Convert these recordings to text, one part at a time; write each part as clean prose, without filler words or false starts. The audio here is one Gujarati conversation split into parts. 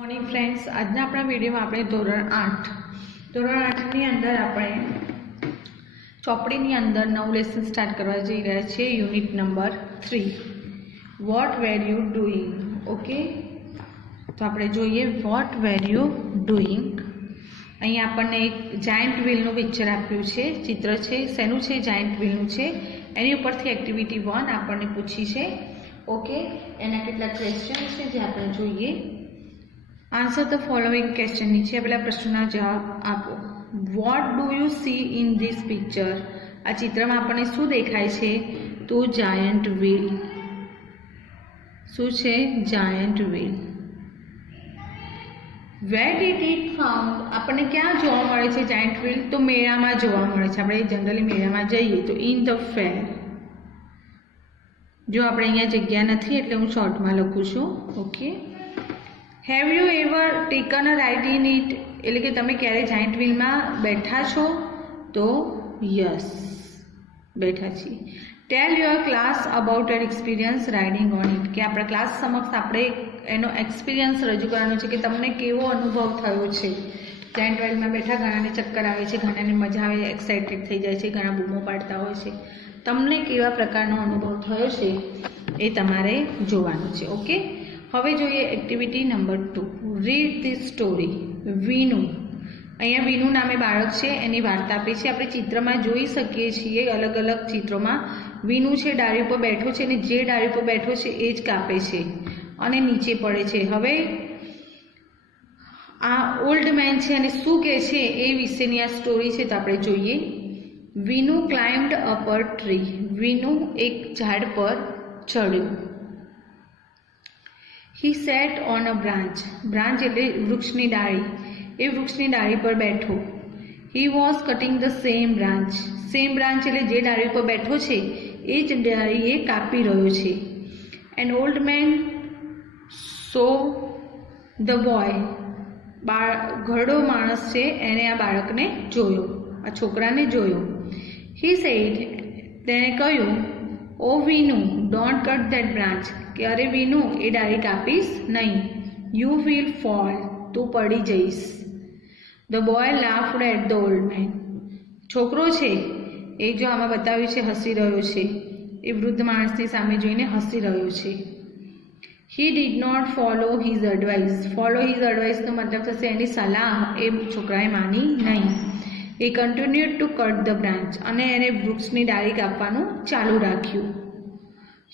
मॉर्निंग फ्रेंड्स, आज अपना वीडियो में आपणे धोरण 8 ની અંદર આપણે ચોપડીની અંદર નવું લેસન સ્ટાર્ટ કરવા જઈ રહ્યા છીએ. Unit number 3 what were you doing. Okay, તો આપણે જોઈએ વોટ વેર યુ ડુઈંગ. અહીં આપણને એક જાયન્ટ વ્હીલનું પિક્ચર આપ્યું છે, ચિત્ર છે. શેનું છે? જાયન્ટ વ્હીલનું છે. એની ઉપરથી એક્ટિવિટી 1 આપણને પૂછી છે. ઓકે, એના કેટલાક ક્વેશ્ચન છે જે આપણે જોઈએ. Answer the following question. નીચે આપેલા પ્રશ્નોના જવાબ આપો. What do you C in this picture. આ ચિત્રમાં આપણને શું દેખાય છે? તો જાયન્ટ વ્હીલ. શું છે? Giant wheel. Where did it found. આપણને ક્યાં જોવા મળે છે જાયન્ટ વ્હીલ? તો મેળામાં જોવા મળે છે. આપણે જનરલી મેળામાં જઈએ તો ઇન ધ ફેર. જો આપણે અહીંયા જગ્યા નથી એટલે હું શોર્ટમાં લખું છું. Okay, have you ever taken a ride in it. એટલે કે તમે ક્યારે જાયન્ટ વ્હીલમાં બેઠા છો? તો યસ, બેઠા છીએ. ટેલ your class about your experience riding on it. કે આપણા ક્લાસ સમક્ષ આપણે એનો એક્સપિરિયન્સ રજૂ કરવાનો છે કે તમને કેવો અનુભવ થયો છે. જાયન્ટ વ્હીલમાં બેઠા ઘણાને ચક્કર આવે છે, ઘણાને મજા આવે, એક્સાઇટેડ થઈ જાય છે, ઘણા બૂમો પાડતા હોય છે. તમને કેવા પ્રકારનો અનુભવ થયો છે એ તમારે જોવાનું છે. ઓકે, હવે જોઈએ activity number 2. Read this story. Vinu. અહીંયા વિનુ નામે બાળક છે, એની વાર્તા આપી છે. આપણે ચિત્રમાં જોઈ શકીએ છીએ અલગ અલગ ચિત્રોમાં વિનુ છે, ડાળી ઉપર બેઠો છે અને જે ડાળી ઉપર બેઠો છે એ જ કાપે છે અને નીચે પડે છે. હવે આ ઓલ્ડ મેન છે અને શું કહે છે એ વિશેની આ સ્ટોરી છે, તો આપણે જોઈએ. Vinu climbed up a tree. Vinu એક ઝાડ પર ચડ્યો. He sat on a branch. Branch એટલે વૃક્ષની ડાળી. એ વૃક્ષની ડાળી પર બેઠો. He was cutting the same branch. Same branch એટલે જે ડાળી પર બેઠો છે એ જ ડાળી એ કાપી રહ્યો છે. An old man saw the boy. ઘરડો માણસ છે એને આ બાળકને જોયો, આ છોકરાને જોયો. He said. તેણે કહ્યું, oh Vinu, don't cut that branch. કે અરે વિનુ, એ ડાળી કાપીશ નહીં. You will fall. તું પડી જઈશ. The boy laughed at the old man. છોકરો છે એ જો આમાં બતાવ્યું છે હસી રહ્યો છે. એ વૃદ્ધ માણસની સામે જોઈને હસી રહ્યો છે. He did not follow his advice. Follow his એડવાઇસનો મતલબ થશે એની સલાહ એ છોકરાએ માની નહીં. એ continued to cut the branch. અને એને વૃક્ષની ડાળી કાપવાનું ચાલુ રાખ્યું.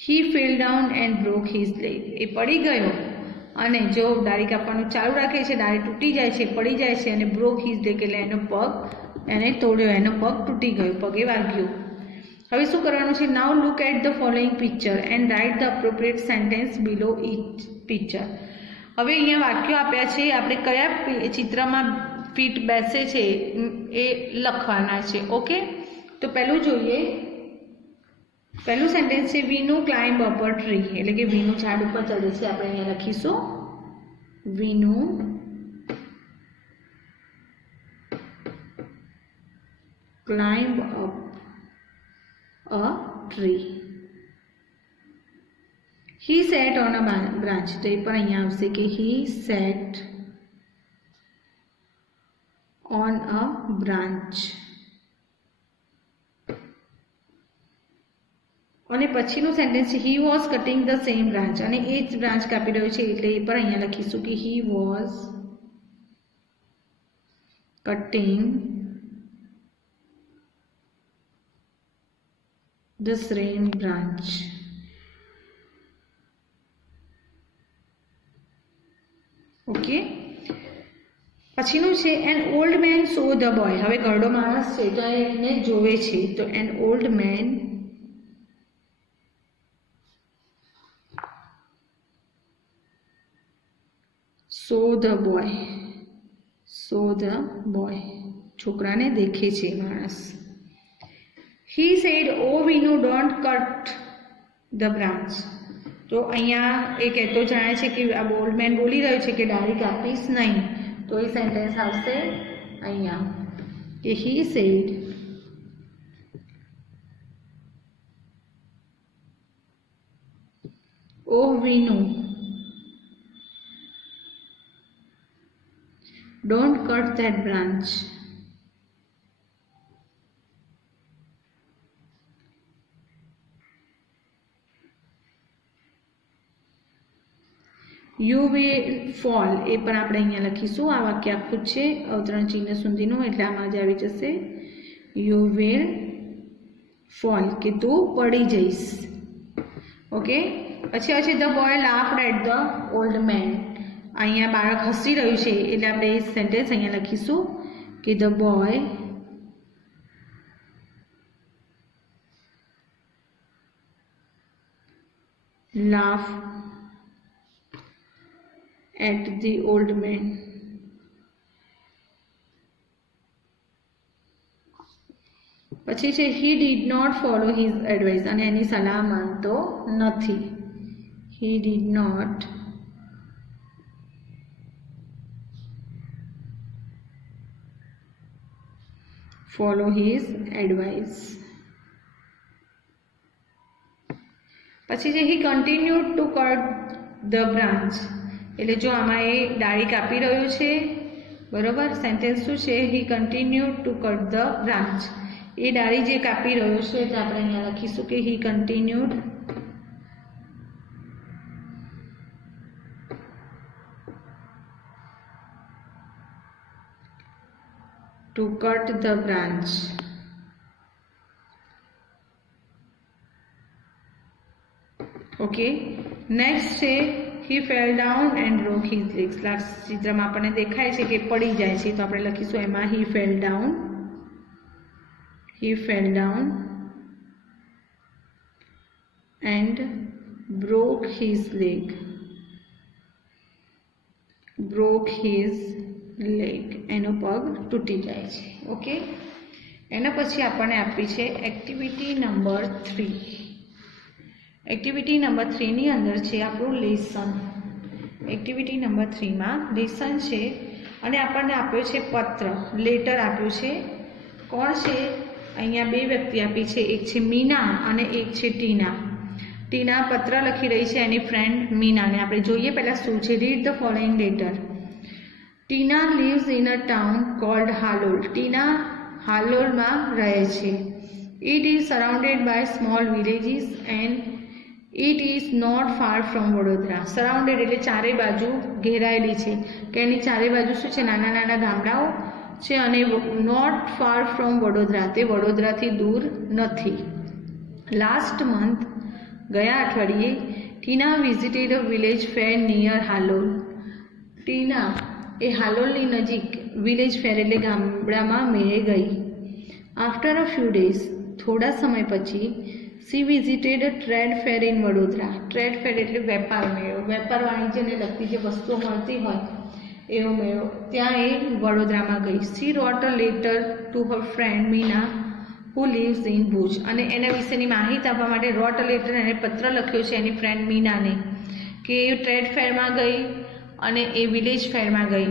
He fell down and broke his leg. એ પડી ગયો અને જો ડાળી કાપવાનું ચાલુ રાખે છે, ડાળી તૂટી જાય છે, પડી જાય છે અને બ્રોક હિઝ લેગ એટલે એનો પગ એને તોડ્યો, એનો પગ તૂટી ગયો, પગે વાગ્યો. હવે શું કરવાનું છે? Now look at the following picture and write the appropriate sentence below each picture. હવે અહીંયા વાક્યો આપ્યા છે, આપણે કયા ચિત્રમાં ફીટ બેસે છે એ લખવાના છે. ઓકે, તો પહેલું જોઈએ. પહેલું સેન્ટેન્સ છે Vinu climb up a tree. એટલે કે વિનુ ઝાડ ઉપર ચડે છે. આપણે અહીંયા લખીશું Vinu climb up a tree. He sat on a branch. તો એ પણ અહીંયા આવશે કે he sat on a branch. અને પછીનું સેન્ટેન્સ છે he was cutting the same branch. અને એ જ બ્રાન્ચ કાપી રહ્યો છે એટલે એ પણ અહીંયા લખીશું કે he was cutting the same branch. Okay, પછીનું છે an old man saw the boy. હવે ઘરડો માણસ છે તો એને જોવે છે. તો an old man saw the boy. So the boy, છોકરાને દેખે છે માણસ. He said, oh Vinu, don't cut the branch. તો અહીંયા એ કહેતો જણાય છે કે આ ઓલ્ડ મેન બોલી રહ્યો છે કે ડાળી કાપીશ નહીં. તો એ સેન્ટેન્સ આવશે અહીંયા કે he said oh Vinu, Don't cut that branch. You will fall. એ પણ આપણે અહીંયા લખીશું. આ વાક્ય આખું છે અવતરણ ચિહ્ન સુધીનું, એટલે આમાં જ આવી જશે you will fall, કે તું પડી જઈશ. ઓકે, પછી છે the boy laughed at the old man. અહીંયા બાળક હસી રહ્યું છે એટલે આપણે એ સેન્ટેન્સ અહીંયા લખીશું કે the boy laughed at the old man. પછી છે he did not follow his advice, અને એની સલાહ માનતો નથી. he did not follow his advice. પછી છે he continued to cut the branch. એટલે જો આમાં એ ડાળી કાપી રહ્યો છે, બરોબર. સેન્ટેન્સ શું છે? he continued to cut the branch. એ ડાળી જે કાપી રહ્યો છે એટલે આપણે અહીંયા લખીશું કે he continued to cut the branch. Okay, next છે he fell down and broke his legs. Last ચિત્રમાં આપણને દેખાય છે કે પડી જાય છે, તો આપણે લખીશું એમાં he fell down. He fell down and broke his leg. Broke his leg. એનો પગ તૂટી જાય છે. ઓકે, એના પછી આપણને આપી છે એક્ટિવિટી નંબર 3. એક્ટિવિટી નંબર 3 ની અંદર છે આપણું લેસન. એક્ટિવિટી નંબર 3 માં લેસન છે અને આપણને આપ્યો છે પત્ર, લેટર આપ્યું છે. કોણ છે? અહીંયા બે વ્યક્તિ આપી છે, એક છે મીના અને એક છે ટીના. ટીના પત્ર લખી રહી છે એની ફ્રેન્ડ મીનાને. આપણે જોઈએ પહેલાં શું છે. Read the following letter. Tina lives in a town called Halol. Tina હાલોલમાં રહે છે. It is surrounded by small villages and it is not far from Vadodara. Surrounded એટલે ચારે બાજુ ઘેરાયેલી છે, કે એની ચારે બાજુ શું છે? નાના નાના ગામડાઓ છે. અને નોટ ફાર ફ્રોમ વડોદરા, તે વડોદરાથી દૂર નથી. લાસ્ટ મંથ, ગયા અઠવાડિયે, Tina visited a village fair near Halol. Tina એ હાલોલની નજીક વિલેજ ફેર એટલે ગામડામાં મેળે ગઈ. આફ્ટર અ ફ્યુ ડેઝ, થોડા સમય પછી, she visited a trade fair in Vadodara. Trade fair એટલે વેપાર મેળો, વેપાર વાણિજ્યને લગતી જે વસ્તુઓ મળતી હોય એવો મેળો, ત્યાં એ વડોદરામાં ગઈ. She wrote a letter to her friend Meena who lives in Bhuj. અને એના વિશેની માહિતી આપવા માટે રોટ અ લેટર, એને પત્ર લખ્યો છે એની ફ્રેન્ડ મીનાને, કે એ ટ્રેડ ફેરમાં ગઈ અને એ વિલેજ ફેરમાં ગઈ.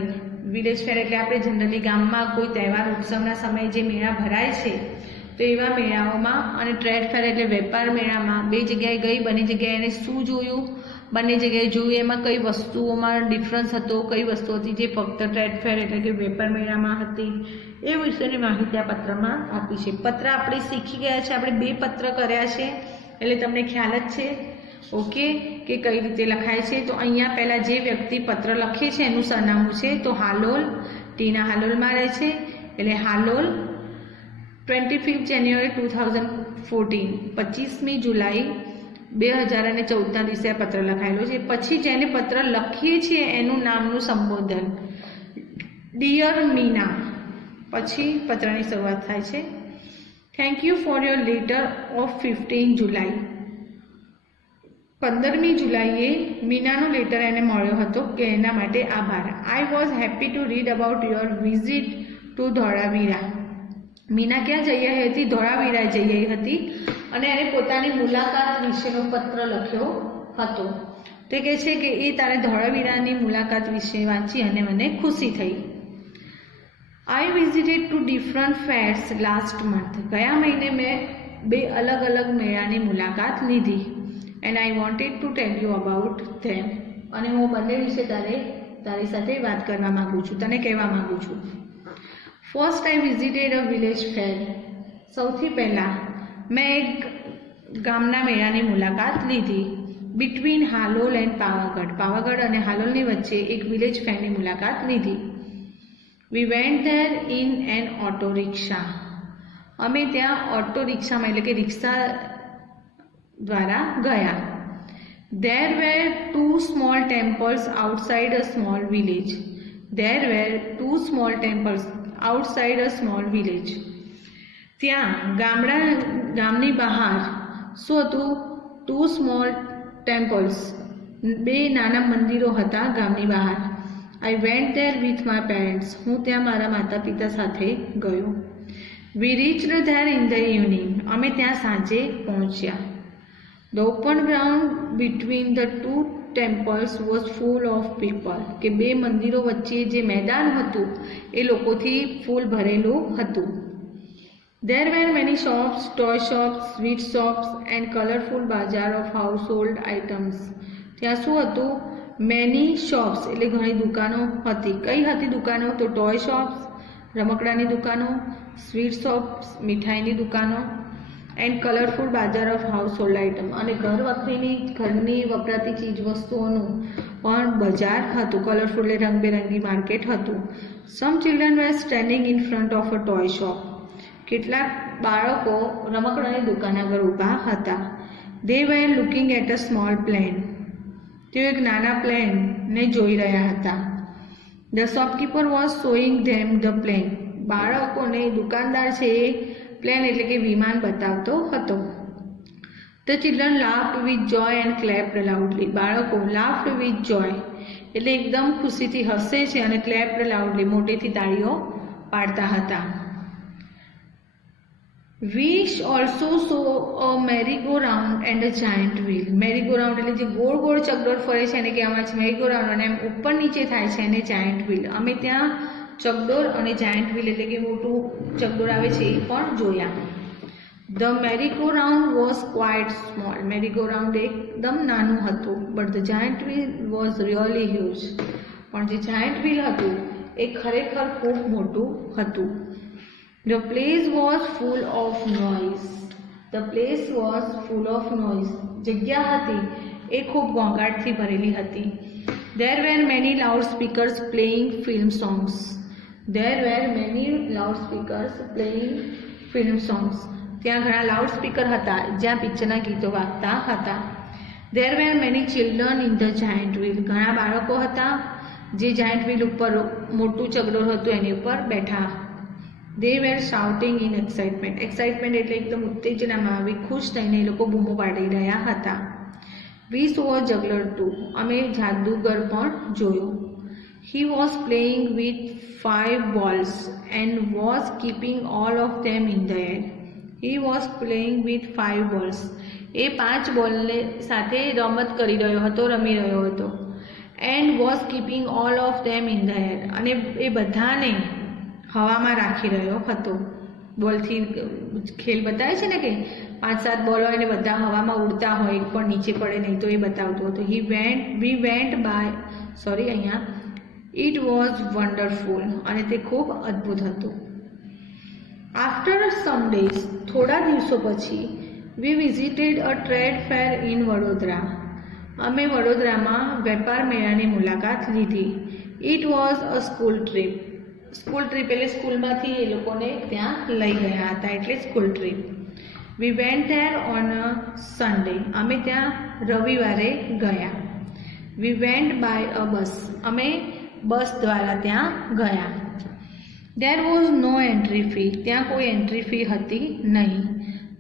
વિલેજ ફેર એટલે આપણે જનરલી ગામમાં કોઈ તહેવાર ઉત્સવના સમયે જે મેળા ભરાય છે, તો એવા મેળાઓમાં, અને ટ્રેડ ફેર એટલે વેપાર મેળામાં બે જગ્યાએ ગઈ. બંને જગ્યાએ એને શું જોયું, બંને જગ્યાએ જોયું, એમાં કઈ વસ્તુઓમાં ડિફરન્સ હતો, કઈ વસ્તુ હતી જે ફક્ત ટ્રેડ ફેર એટલે કે વેપાર મેળામાં હતી, એ વિશેની માહિતી આ પત્રમાં આપી છે. પત્ર આપણે શીખી ગયા છે, આપણે 2 પત્ર કર્યા છે, એટલે તમને ખ્યાલ જ છે ઓકે કે કઈ રીતે લખાય છે. તો અહીંયા પહેલાં જે વ્યક્તિ પત્ર લખે છે એનું સરનામું છે તો હાલોલ. ટીના હાલોલમાં રહે છે એટલે હાલોલ. 25 જાન્યુઆરી 2014, 25મી જુલાઈ 2014ના દિવસે આ પત્ર લખાયેલો છે. પછી જેને પત્ર લખીએ છીએ એનું નામનું સંબોધન ડિયર મીના, પછી પત્રની શરૂઆત થાય છે. Thank you for your letter of 15 જુલાઈ. 15મી જુલાઈએ મીનાનો લેટર એને મળ્યો હતો કે એના માટે આભાર. I was happy to read about your visit to Dholavira. Meena ક્યાં જઈ રહી હતી? ધોળાવીરા જઈ રહી હતી અને એને પોતાની મુલાકાત વિશેનો પત્ર લખ્યો હતો. તે કહે છે કે એ તારે ધોળાવીરાની મુલાકાત વિશે વાંચી અને મને ખુશી થઈ. I visited two different fairs last month. ગયા મહિને મેં 2 અલગ અલગ મેળાની મુલાકાત લીધી. And I wanted to tell you about them. અને હું બંને વિશે તારે તારી સાથે વાત કરવા માંગુ છું, તને કહેવા માંગુ છું. First I visited a village fair. સૌથી પહેલાં મેં એક ગામના મેળાની મુલાકાત લીધી. Between Halol and Pavagadh. પાવાગઢ અને હાલોલની વચ્ચે એક વિલેજ ફેરની મુલાકાત લીધી. We went there in an auto rickshaw. અમે ત્યાં ઓટો રિક્ષામાં એટલે કે રિક્ષા દ્વારા ગયા. There were two small temples outside a small village. There were two small temples outside a small village. ત્યાં ગામની બહાર શું હતું? ટુ સ્મોલ ટેમ્પલ્સ, બે નાના મંદિરો હતા ગામની બહાર. I went there with my parents. હું ત્યાં મારા માતા પિતા સાથે ગયો. We reached there in the evening. અમે ત્યાં સાંજે પહોંચ્યા. The open ground between the two temples was full of people. કે બે મંદિરો વચ્ચે જે મેદાન હતું એ લોકોથી ફૂલ ભરેલું હતું. There were many shops, toy shops, sweet shops and colorful bazaar of household items. ત્યાં શું હતું? Many shops એટલે ઘણી દુકાનો હતી. કઈ હતી દુકાનો? તો ટોય શોપ્સ, રમકડાની દુકાનો, સ્વીટ શોપ્સ, મીઠાઈની દુકાનો, and colourful bazaar of household item, અને ઘરની વપરાતી ચીજ વસ્તુઓનું પણ બજાર હતું. કલરફુલ એટલે રંગબેરંગી માર્કેટ હતું. Some children were standing in front of a toy shop. કેટલાક બાળકો રમકડાની દુકાન આગળ ઊભા હતા. They were looking at a small plane. તેઓ એક નાના પ્લેનને જોઈ રહ્યા હતા. The shopkeeper was showing them the plane. બાળકોને દુકાનદાર છે એ પ્લેન એટલે કે વિમાન બતાવતો હતો. The children laughed with Joy and ક્લેપ્ડ loudly. બાળકો લાફ્ડ વિથ જોય એટલે એકદમ ખુશીથી હસે છે અને ક્લેપ્ડ લાઉડલી મોટેથી તાળીઓ પાડતા હતા. We also saw a merry-go-round and a giant wheel. merry-go-round એટલે જે ગોળ ગોળ ચકડોળ ફરે છે એને કહેવામાં છે merry-go-round, અને એમ ઉપર નીચે થાય છે એને giant wheel. અમે ત્યાં ચકડોળ અને giant wheel એટલે કે મોટું ચકડોળ આવે છે એ પણ જોયા. The merry-go-round was quite small. merry-go-round એકદમ નાનું હતું. But the giant wheel was really huge. પણ જે giant wheel હતું એ ખરેખર ખૂબ મોટું હતું. The place was full of noise. The place was full of noise. જગ્યા હતી એ ખૂબ ઘોંઘાટથી ભરેલી હતી. There were many loudspeakers playing film songs. There were many loudspeakers playing film songs. ત્યાં ઘણા લાઉડસ્પીકર હતા જ્યાં પિક્ચરના ગીતો વાગતા હતા. There were many children in the giant wheel. ઘણા બાળકો હતા જે giant wheel ઉપર મોટું ચકડોળ હતું એની ઉપર બેઠા. They were shouting in excitement. excitement એટલે એકદમ ઉત્તેજનામાં આવી ખુશ થઈને એ લોકો બૂમો પાડી રહ્યા હતા. We saw a juggler too. અમે જાદુગર પણ જોયો. He was playing with 5 balls and was keeping all of them in the air. He was playing with 5 balls. એ 5 બોલને સાથે રમત કરી રહ્યો હતો, રમી રહ્યો હતો. And was keeping all of them in the air. અને એ બધાને હવામાં રાખી રહ્યો હતો. બોલથી ખેલ બતાવે છે ને કે 5-7 બોલ હોય ને બધા હવામાં ઉડતા હોય, એક પણ નીચે પડે નહીં, તો એ બતાવતો હતો. અહીંયા ઇટ વોઝ વન્ડરફુલ, અને તે ખૂબ અદ્ભુત હતું. આફ્ટર સમ ડેઝ, થોડા દિવસો પછી, we visited a trade fair in Vadodara. અમે વડોદરામાં વેપાર મેળાની મુલાકાત લીધી. It was a school trip. School trip એટલે સ્કૂલમાંથી એ લોકોને ત્યાં લઈ ગયા હતા એટલે school trip. We went there on a Sunday. અમે ત્યાં રવિવારે ગયા. We went by a bus. અમે બસ દ્વારા ત્યાં ગયા. There was no entry fee. ત્યાં કોઈ એન્ટ્રી ફી હતી નહીં.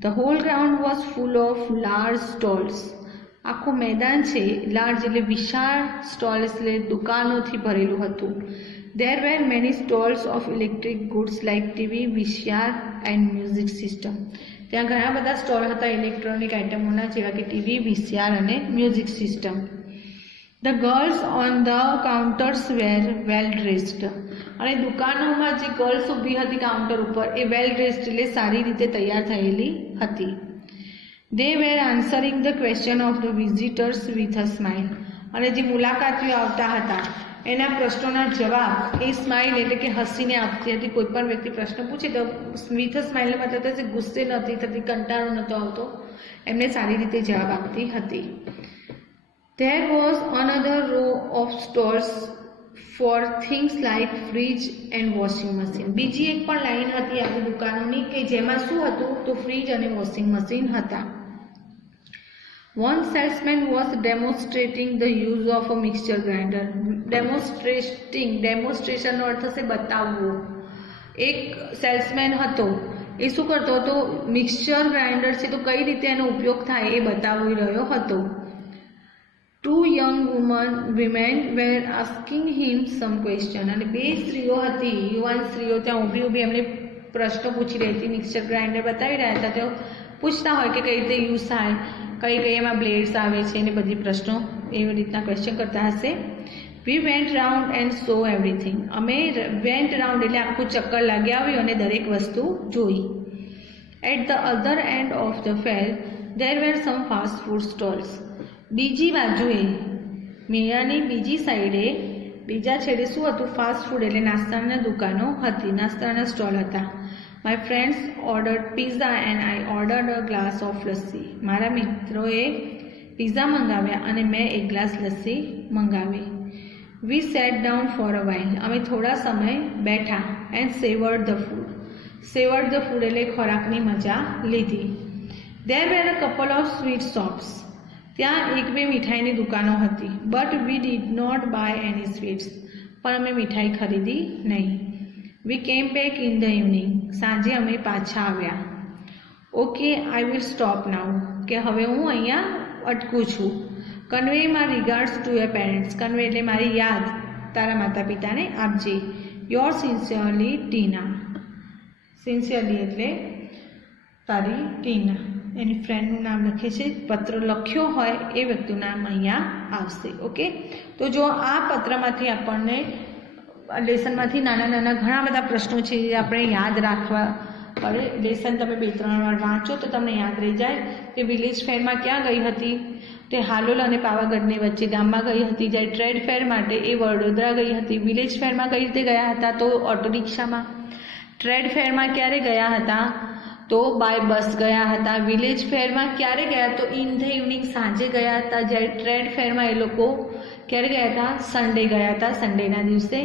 The whole ground was full of large stalls. આખું મેદાન છે લાર્જ એટલે વિશાળ, સ્ટોલ્સ એટલે દુકાનોથી ભરેલું હતું. There were many stalls of electric goods like TV, VCR and music system. ત્યાં ઘણા બધા સ્ટોલ હતા ઇલેક્ટ્રોનિક આઇટમોના જેવા કે ટીવી, VCR અને music system. The girls on the counters were well dressed. અને દુકાનોમાં જે ગર્લ્સ ઊભી હતી કાઉન્ટર ઉપર એ વેલ ડ્રેસ્ડ એટલે સારી રીતે તૈયાર થયેલી હતી. They were answering the question of the visitors with a smile. અને જે મુલાકાતીઓ આવતા હતા એના પ્રશ્નોના જવાબ એ સ્માઇલ એટલે કે હસીને આપતી હતી. કોઈ પણ વ્યક્તિ પ્રશ્ન પૂછે તો વિથ સ્માઇલનો મતલબ થશે ગુસ્સે નથી થતી, કંટાળો નહોતો આવતો, એમને સારી રીતે જવાબ આપતી હતી. There was another row of stores for things like fridge and washing machine. બીજી એક પણ લાઈન હતી આપણી દુકાનોની કે જેમાં શું હતું તો ફ્રીજ અને વોશિંગ મશીન હતા. One salesman was demonstrating the use of a mixture grinder. Demonstration નો અર્થ થશે બતાવવું. એક સેલ્સમેન હતો, એ શું કરતો હતો, મિક્સચર ગ્રાઇન્ડર છે તો કઈ રીતે એનો ઉપયોગ થાય એ બતાવી રહ્યો હતો. Two young women were asking him some question. અને બે સ્ત્રીઓ હતી, યુવાન સ્ત્રીઓ ત્યાં ઊભી એમને પ્રશ્નો પૂછી રહી હતી. મિક્સચર ગ્રાઇન્ડર બતાવી રહ્યા હતા, તેઓ પૂછતા હોય કે કઈ રીતે યુઝ થાય, કઈ એમાં બ્લેડ્સ આવે છે અને બધી પ્રશ્નો એવી રીતના ક્વેશ્ચન કરતા હશે. We went round and saw everything. અમે went round એટલે આખું ચક્કર લાગી આવ્યું અને દરેક વસ્તુ જોઈ. At the other end of the fair there were some fast food stalls. બીજી બાજુએ મેળાની બીજી સાઈડે બીજા છેડે શું હતું, ફાસ્ટ ફૂડ એટલે નાસ્તાની દુકાનો હતી, નાસ્તાના સ્ટોલ હતા. My friends ordered pizza and I ordered a glass of lassi. મારા મિત્રોએ પિઝા મંગાવ્યા અને મેં એક ગ્લાસ લસ્સી મંગાવી. We sat down for a while. અમે થોડા સમય બેઠા and savored the food. Savored the food એટલે ખોરાકની મજા લીધી. There were a couple of sweet shops. ત્યાં એક બે મીઠાઈની દુકાનો હતી. But we did not buy any sweets. પણ અમે મીઠાઈ ખરીદી નહીં. We came back in the evening. સાંજે અમે પાછા આવ્યા. Okay, I will stop now. કે હવે હું અહીંયા અટકું છું. Convey my regards to your parents. Convey એટલે મારી યાદ તારા માતા પિતાને આપજે. Yours sincerely, Tina. Sincerely એટલે તારી ટીના. એની ફ્રેન્ડનું નામ લખે છે. પત્ર લખ્યો હોય એ વ્યક્તિનું નામ અહીંયા આવશે. ઓકે, તો જો આ પત્રમાંથી આપણને લેસનમાંથી નાના નાના ઘણા બધા પ્રશ્નો છે જે આપણે યાદ રાખવા પડે. લેસન તમે 2-3 વાર વાંચો તો તમને યાદ રહી જાય કે વિલેજ ફેરમાં ક્યાં ગઈ હતી, તે હાલોલ અને પાવાગઢની વચ્ચે ગામમાં ગઈ હતી. જ્યારે ટ્રેડ ફેર માટે એ વડોદરા ગઈ હતી. વિલેજ ફેરમાં કઈ રીતે ગયા હતા તો ઓટો રિક્ષામાં. ટ્રેડ ફેરમાં ક્યારે ગયા હતા તો બાય બસ ગયા હતા. વિલેજ ફેરમાં ક્યારે ગયા તો ઇન ધ ઇવનિંગ સાંજે ગયા હતા. જ્યારે ટ્રેડ ફેરમાં એ લોકો ક્યારે ગયા હતા, સન્ડે ગયા હતા, સન્ડેના દિવસે.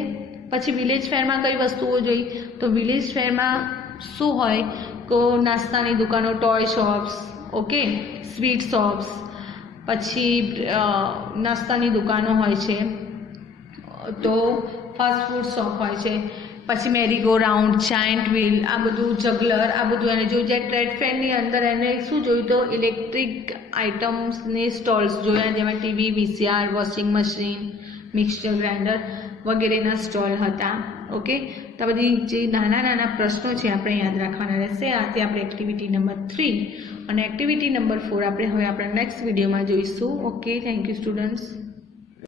પછી વિલેજ ફેરમાં કઈ વસ્તુઓ જોઈ તો વિલેજ ફેરમાં શું હોય તો નાસ્તાની દુકાનો, toy shops, okay, sweet shops, પછી નાસ્તાની દુકાનો હોય છે, તો ફાસ્ટ ફૂડ શોપ હોય છે, પછી મેરીગો રાઉન્ડ, જાયન્ટ વ્હીલ, આ બધું જગલર, આ બધું એને જોયું. જ્યારે ટ્રેડ ફેરની અંદર એને શું જોયું તો ઇલેક્ટ્રિક આઇટમ્સની સ્ટોલ્સ જોયા, જેમાં TV, VCR, washing machine, mixture grinder વગેરેના સ્ટોલ હતા. ઓકે, તો બધી જે નાના નાના પ્રશ્નો છે આપણે યાદ રાખવાના રહેશે. આથી આપણે એક્ટિવિટી નંબર 3 અને એક્ટિવિટી નંબર 4 આપણે હવે આપણા નેક્સ્ટ વિડીયોમાં જોઈશું. Okay, thank you students.